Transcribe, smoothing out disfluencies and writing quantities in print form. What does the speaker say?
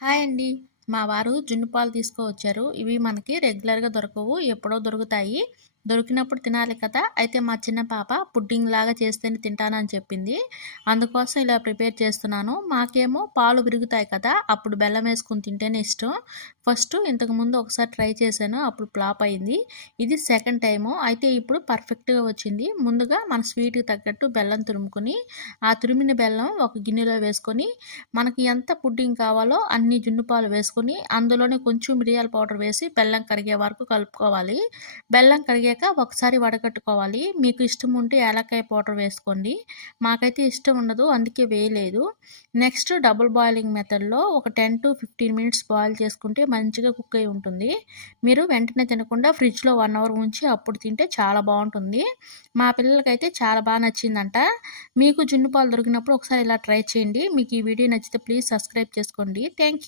Hi అండి. మా వారు జున్ను పాలు తీసుకొచ్చారు. ఇవి మనకి రెగ్యులర్‌గా దొరకవు. ఎప్పుడో దొరుకుతాయి. దొరికినప్పుడు తినాలి కదా! అయితే మా చిన్న పాప పుడ్డింగ్‌లాగా చేస్తేనే తింటానని చెప్పింది. అందుకోసం ఇలా ప్రిపేర్ చేస్తున్నాను. మాకేమో పాలు విరుగుతాయి కదా! అప్పుడు బెల్లం వేసుకొని తింటేనే ఇష్టం. ఇంతకుముందు ఒకసారి ట్రై చేశాను. అప్పుడు ఫ్లాప్ అయింది. ఇది సెకండ్ టైము. అయితే ఇప్పుడు పర్ఫెక్ట్‌గా వచ్చింది. ముందుగా మన స్వీట్‌కి తగ్గట్టు బెల్లం తురుముకొని, ఆ తురిమిన బెల్లం ఒక గిన్నెలో వేసుకొని మనకి ఎంత పుడ్డింగ్ కావాలో అన్ని జున్ను పాలు వేసుకొని అందులోనే కొంచెం మిరియాల పౌడర్ వేసి బెల్లం కరిగే వరకు కలుపుకోవాలి. బెల్లం కరిగాక ఒకసారి వడకట్టుకోవాలి. మీకు ఇష్టం ఉంటే యాలక్కాయ పౌడర్ వేసుకోండి. మాకైతే ఇష్టం ఉండదు, అందుకే వేయలేదు. నెక్స్ట్ డబుల్ బాయిలింగ్ మెథడ్లో ఒక 10-15 మినిట్స్ బాయిల్ చేసుకుంటే మంచిగా కుక్ అయి ఉంటుంది. మీరు వెంటనే తినకుండా ఫ్రిడ్జ్లో 1 అవర్ ఉంచి అప్పుడు తింటే చాలా బాగుంటుంది. మా పిల్లలకైతే చాలా బాగా నచ్చిందంట. మీకు జున్ను పాలు దొరికినప్పుడు ఒకసారి ఇలా ట్రై చేయండి. మీకు ఈ వీడియో నచ్చితే ప్లీజ్ సబ్స్క్రైబ్ చేసుకోండి. Thank you.